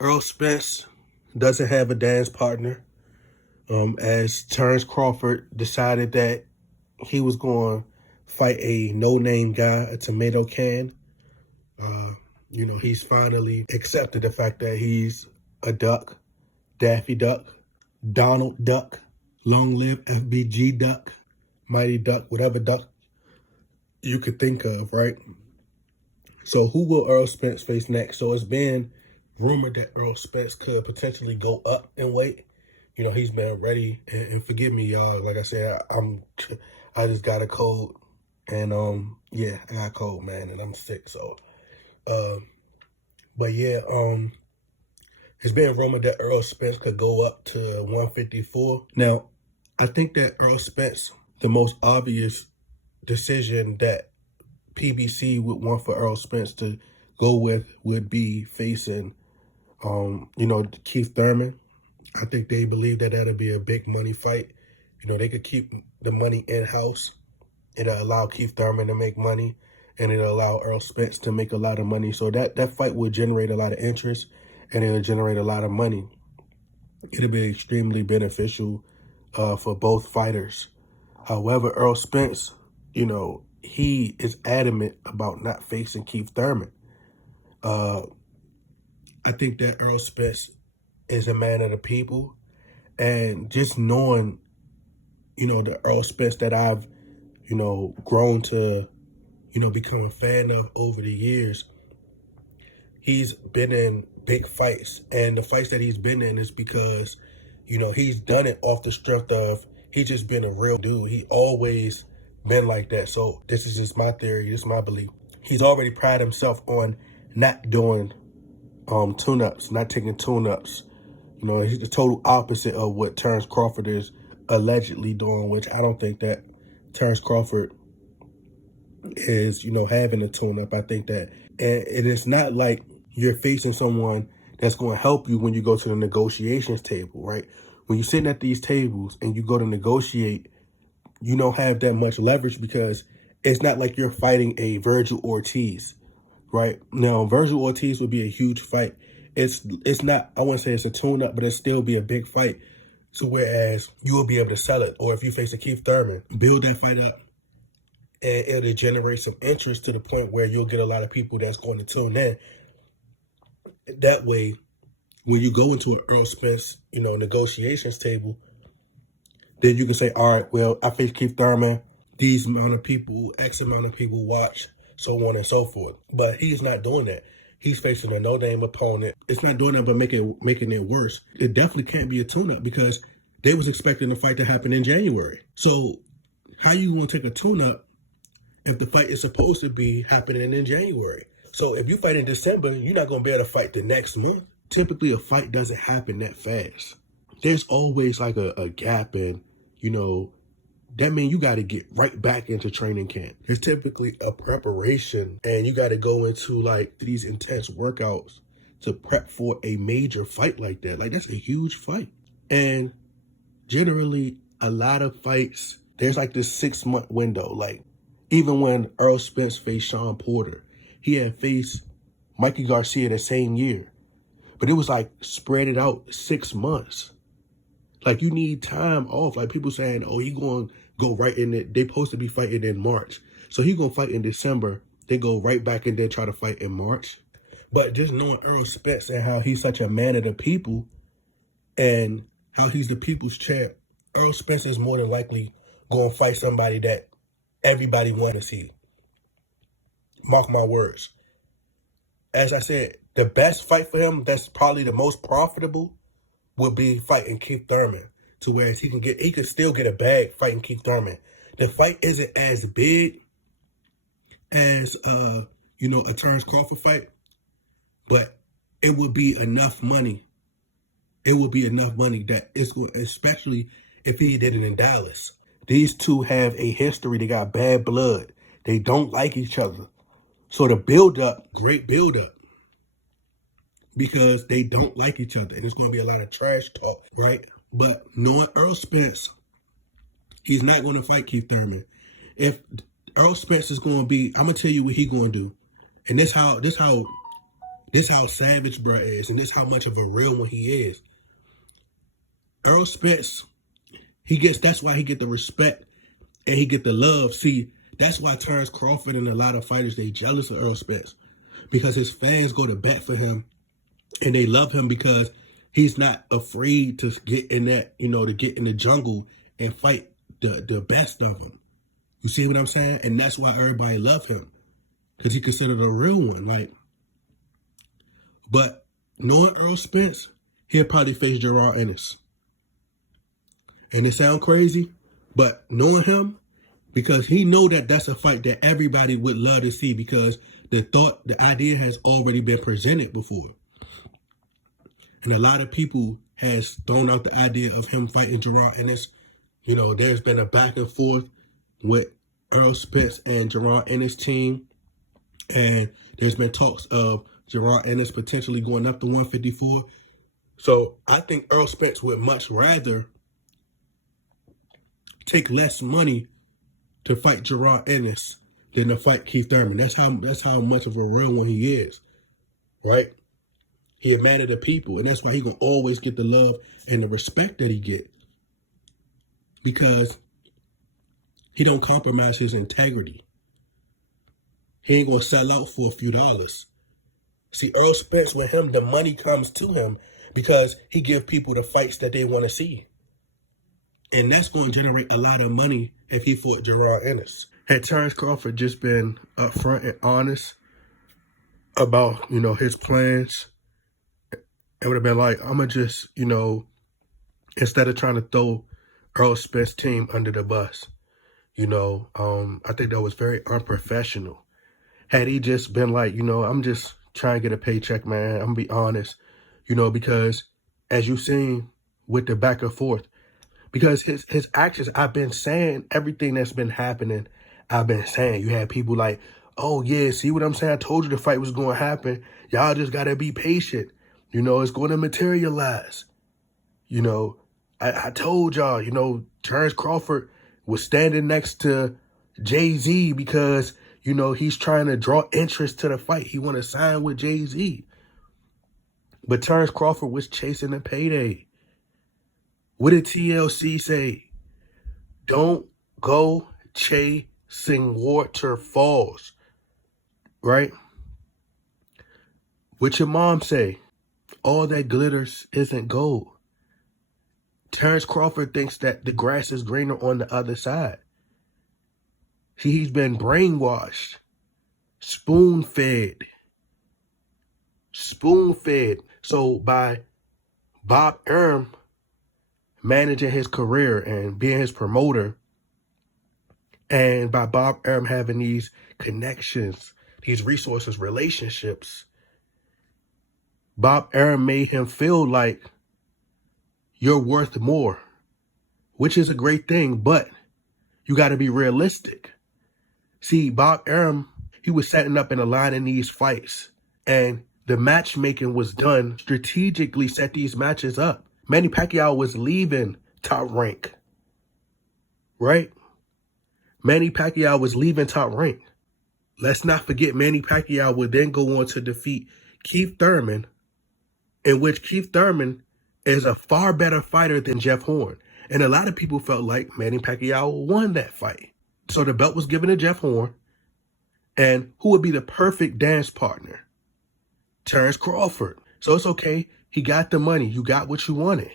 Errol Spence doesn't have a dance partner. As Terence Crawford decided that he was going to fight a no-name guy, a tomato can. He's finally accepted the fact that he's a duck, Daffy Duck, Donald Duck, Long Live FBG Duck, Mighty Duck, whatever duck you could think of, right? So who will Errol Spence face next? So it's been rumored that Errol Spence could potentially go up in weight. He's been ready, and forgive me, y'all. Like I said, I just got a cold, and yeah, I got a cold, man, and I'm sick. So, but yeah, it's been rumored that Errol Spence could go up to 154. Now, I think that Errol Spence, the most obvious decision that PBC would want for Errol Spence to go with would be facing, Keith Thurman. I think they believe that that'll be a big money fight. They could keep the money in-house. It'll allow Keith Thurman to make money, and it'll allow Errol Spence to make a lot of money. So that fight will generate a lot of interest, and it'll generate a lot of money. It'll be extremely beneficial for both fighters. However, Errol Spence, he is adamant about not facing Keith Thurman. I think that Errol Spence is a man of the people, and just knowing, the Errol Spence that I've, grown to, become a fan of over the years, he's been in big fights, and the fights that he's been in is because, he's done it off the strength of he's just been a real dude. He always been like that. So this is just my theory. This is my belief. He's already prided himself on not doing tune-ups, not taking tune-ups. He's the total opposite of what Terence Crawford is allegedly doing, which I don't think that Terence Crawford is, having a tune-up. I think that, and it's not like you're facing someone that's going to help you when you go to the negotiations table, right? When you're sitting at these tables and you go to negotiate, you don't have that much leverage because it's not like you're fighting a Virgil Ortiz, right? Now, Virgil Ortiz would be a huge fight. It's not, I wouldn't say it's a tune-up, but it'll still be a big fight. So whereas you will be able to sell it, or if you face a Keith Thurman, build that fight up, and it'll generate some interest to the point where you'll get a lot of people that's going to tune in. That way, when you go into an Errol Spence, negotiations table, then you can say, all right, well, I faced Keith Thurman, these amount of people, X amount of people watch, so on and so forth. But he's not doing that. He's facing a no-name opponent. It's not doing that, but making it worse. It definitely can't be a tune-up because they was expecting the fight to happen in January. So how you going to take a tune-up if the fight is supposed to be happening in January? So if you fight in December, you're not going to be able to fight the next month. Typically, a fight doesn't happen that fast. There's always like a gap in, that means you got to get right back into training camp. There's typically a preparation, and you got to go into like these intense workouts to prep for a major fight like that. Like, that's a huge fight. And generally, a lot of fights, there's like this 6-month window. Like, even when Errol Spence faced Sean Porter, he had faced Mikey Garcia the same year. But it was like spread it out 6 months. Like, you need time off. Like, people saying, oh, he going to go right in it. They supposed to be fighting in March. So he going to fight in December. They go right back and then try to fight in March. But just knowing Errol Spence and how he's such a man of the people and how he's the people's champ, Errol Spence is more than likely going to fight somebody that everybody want to see. Mark my words. As I said, the best fight for him, that's probably the most profitable, would be fighting Keith Thurman, to where he can still get a bag fighting Keith Thurman. The fight isn't as big as a Terence Crawford fight, but it would be enough money. It would be enough money that it's going, especially if he did it in Dallas. These two have a history. They got bad blood. They don't like each other. So the build-up, great build-up, because they don't like each other. And there's going to be a lot of trash talk, right? But knowing Errol Spence, he's not going to fight Keith Thurman. If Errol Spence is going to be, I'm going to tell you what he's going to do. And this how This how savage bruh is, and this how much of a real one he is. Errol Spence, that's why he get the respect and he get the love. See, that's why Terence Crawford and a lot of fighters, they jealous of Errol Spence, because his fans go to bat for him and they love him because he's not afraid to get in that, to get in the jungle and fight the best of them. You see what I'm saying? And that's why everybody love him, because he considered a real one. But knowing Errol Spence, he'll probably face Jaron Ennis. And it sounds crazy, but knowing him, because he know that that's a fight that everybody would love to see, because the idea has already been presented before. And a lot of people has thrown out the idea of him fighting Jaron Ennis. There's been a back and forth with Errol Spence and Jaron Ennis team. And there's been talks of Jaron Ennis potentially going up to 154. So I think Errol Spence would much rather take less money to fight Jaron Ennis than to fight Keith Thurman. That's how much of a real one he is, right? He a man of the people, and that's why he gonna always get the love and the respect that he get, because he don't compromise his integrity. He ain't gonna sell out for a few dollars. See, Errol Spence, with him, the money comes to him because he give people the fights that they want to see. And that's going to generate a lot of money if he fought Jaron Ennis. Had Terence Crawford just been upfront and honest about, his plans, it would have been like, I'm going to just, instead of trying to throw Errol Spence team under the bus, I think that was very unprofessional. Had he just been like, I'm just trying to get a paycheck, man, I'm going to be honest, because as you've seen with the back and forth, because his actions, I've been saying everything that's been happening, I've been saying. You had people like, oh, yeah, see what I'm saying? I told you the fight was going to happen. Y'all just got to be patient. It's going to materialize. I told y'all, Terence Crawford was standing next to Jay-Z because, he's trying to draw interest to the fight. He want to sign with Jay-Z. But Terence Crawford was chasing a payday. What did TLC say? Don't go chasing waterfalls, right? What your mom say? All that glitters isn't gold. Terence Crawford thinks that the grass is greener on the other side. See, he's been brainwashed, spoon-fed. So by Bob Arum managing his career and being his promoter, and by Bob Arum having these connections, these resources, relationships, Bob Arum made him feel like you're worth more, which is a great thing, but you got to be realistic. See, Bob Arum, he was setting up and aligning these fights, and the matchmaking was done strategically, set these matches up. Manny Pacquiao was leaving Top Rank, right? Manny Pacquiao was leaving Top Rank. Let's not forget Manny Pacquiao would then go on to defeat Keith Thurman, in which Keith Thurman is a far better fighter than Jeff Horn. And a lot of people felt like Manny Pacquiao won that fight. So the belt was given to Jeff Horn. And who would be the perfect dance partner? Terence Crawford. So it's okay. He got the money. You got what you wanted.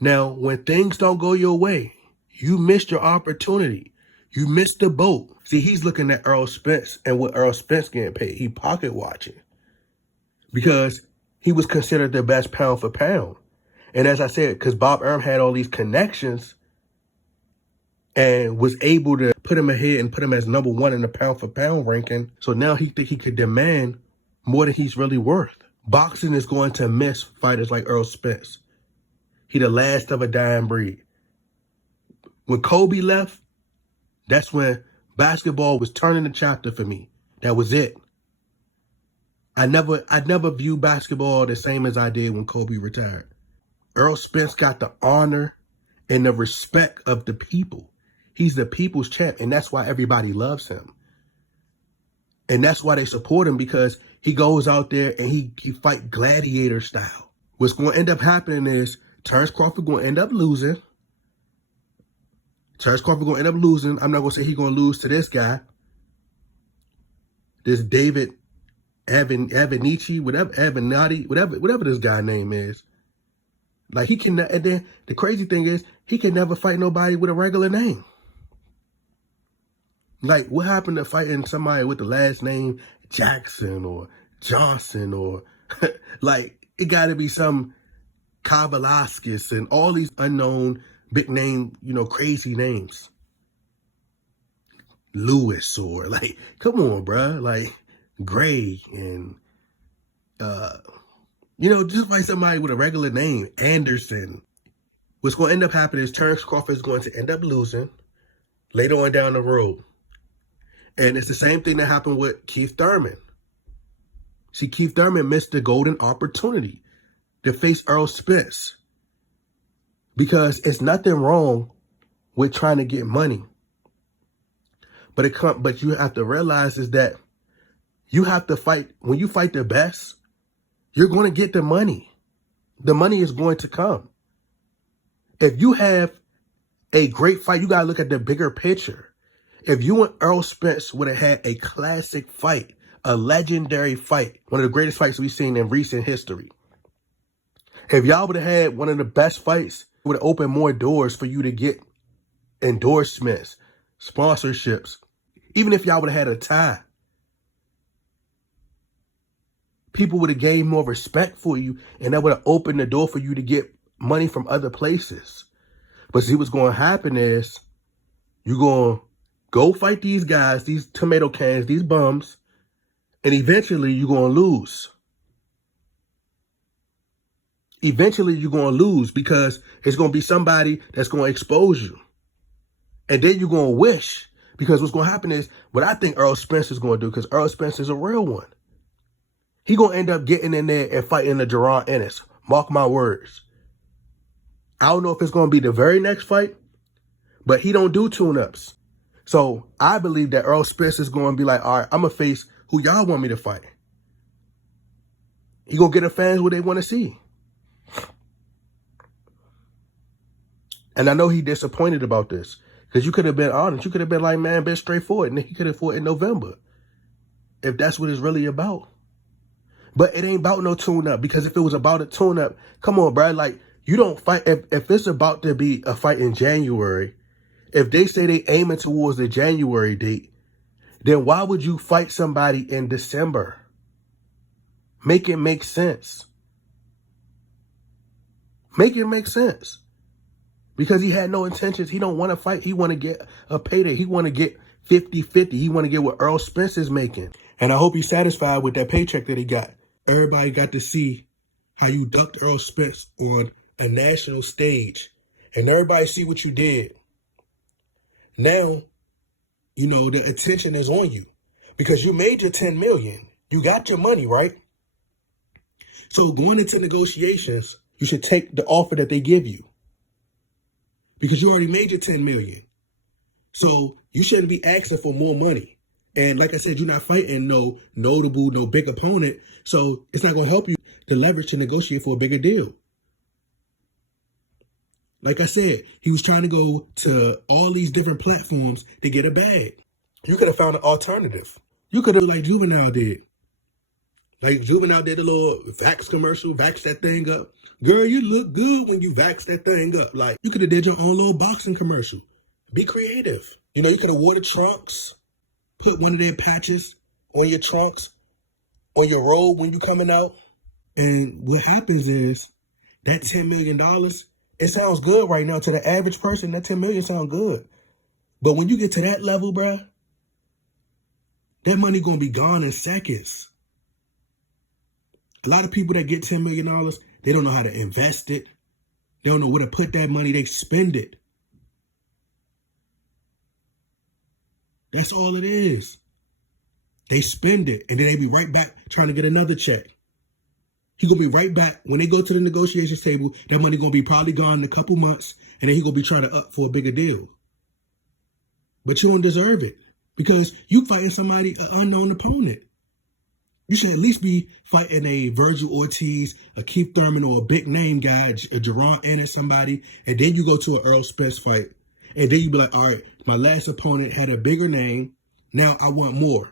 Now, when things don't go your way, you missed your opportunity. You missed the boat. See, he's looking at Errol Spence and what Errol Spence getting paid. He pocket watching. Because he was considered the best pound for pound. And as I said, because Bob Arum had all these connections and was able to put him ahead and put him as number one in the pound for pound ranking. So now he think he could demand more than he's really worth. Boxing is going to miss fighters like Errol Spence. He the last of a dying breed. When Kobe left, that's when basketball was turning the chapter for me. That was it. I never viewed basketball the same as I did when Kobe retired. Errol Spence got the honor and the respect of the people. He's the people's champ, and that's why everybody loves him. And that's why they support him, because he goes out there and he fight gladiator style. What's going to end up happening is Terence Crawford going to end up losing. I'm not going to say he's going to lose to this guy. This David Avanici, whatever this guy's name is. Like, he can, and then the crazy thing is, he can never fight nobody with a regular name. Like, what happened to fighting somebody with the last name Jackson or Johnson or, like, it got to be some Kavalaskis and all these unknown big name, crazy names. Lewis or, like, come on, bruh. Like, Gray and, just fight somebody with a regular name, Anderson. What's going to end up happening is Terence Crawford is going to end up losing later on down the road. And it's the same thing that happened with Keith Thurman. See, Keith Thurman missed the golden opportunity to face Errol Spence. Because it's nothing wrong with trying to get money. But you have to realize is that you have to fight. When you fight the best, you're going to get the money. The money is going to come. If you have a great fight, you got to look at the bigger picture. If you and Errol Spence would have had a classic fight, a legendary fight, one of the greatest fights we've seen in recent history. If y'all would have had one of the best fights, it would have opened more doors for you to get endorsements, sponsorships. Even if y'all would have had a tie, people would have gained more respect for you, and that would have opened the door for you to get money from other places. But see, what's going to happen is you're going to go fight these guys, these tomato cans, these bums, and eventually you're going to lose. Eventually you're going to lose because it's going to be somebody that's going to expose you. And then you're going to wish, because what's going to happen is what I think Errol Spence is going to do, because Errol Spence is a real one. He's going to end up getting in there and fighting the Jaron Ennis. Mark my words. I don't know if it's going to be the very next fight, but he don't do tune-ups. So I believe that Errol Spence is going to be like, all right, I'm going to face who y'all want me to fight. He going to get the fans what they want to see. And I know he disappointed about this, because you could have been honest. You could have been like, man, been straightforward. And he could have fought in November, if that's what it's really about. But it ain't about no tune-up, because if it was about a tune-up, come on, bro. Like, you don't fight. If it's about to be a fight in January, if they say they aiming towards the January date, then why would you fight somebody in December? Make it make sense. Make it make sense. Because he had no intentions. He don't want to fight. He want to get a payday. He want to get 50-50. He want to get what Errol Spence is making. And I hope he's satisfied with that paycheck that he got. Everybody got to see how you ducked Errol Spence on a national stage. And everybody see what you did. Now, the attention is on you. Because you made your $10 million. You got your money, right? So going into negotiations, you should take the offer that they give you. Because you already made your $10 million. So you shouldn't be asking for more money. And like I said, you're not fighting no notable, no big opponent. So it's not going to help you to leverage to negotiate for a bigger deal. Like I said, he was trying to go to all these different platforms to get a bag. You could have found an alternative. You could have, like Juvenile did. Like Juvenile did a little Vax commercial, Vax that thing up. Girl, you look good when you Vax that thing up. Like, you could have did your own little boxing commercial. Be creative. You could have wore the trunks, put one of their patches on your trunks, on your robe when you coming out. And what happens is that $10 million, it sounds good right now. To the average person, that $10 million sounds good. But when you get to that level, bruh, that money going to be gone in seconds. A lot of people that get $10 million, they don't know how to invest it. They don't know where to put that money. They spend it. That's all it is. They spend it, and then they be right back trying to get another check. He going to be right back. When they go to the negotiations table, that money going to be probably gone in a couple months, and then he going to be trying to up for a bigger deal. But you don't deserve it, because you fighting somebody, an unknown opponent. You should at least be fighting a Virgil Ortiz, a Keith Thurman, or a big name guy, a Jaron Ennis, somebody, and then you go to an Errol Spence fight, and then you be like, all right, my last opponent had a bigger name, now I want more.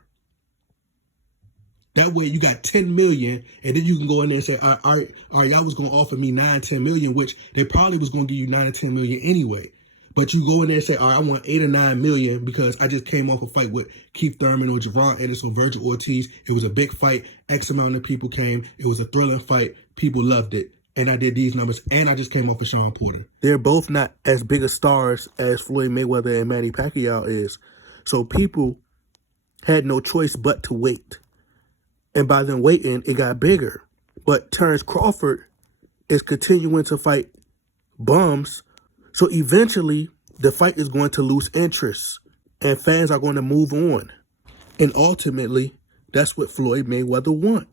That way you got 10 million, and then you can go in there and say, all right, y'all was going to offer me 9, 10 million, which they probably was going to give you 9 or 10 million anyway. But you go in there and say, all right, I want 8 or 9 million because I just came off a fight with Keith Thurman or Jaron Ennis or Virgil Ortiz. It was a big fight. X amount of people came. It was a thrilling fight. People loved it. And I did these numbers, and I just came off of Sean Porter. They're both not as big of stars as Floyd Mayweather and Manny Pacquiao is. So people had no choice but to wait. And by them waiting, it got bigger. But Terence Crawford is continuing to fight bums. So eventually, the fight is going to lose interest. And fans are going to move on. And ultimately, that's what Floyd Mayweather wants.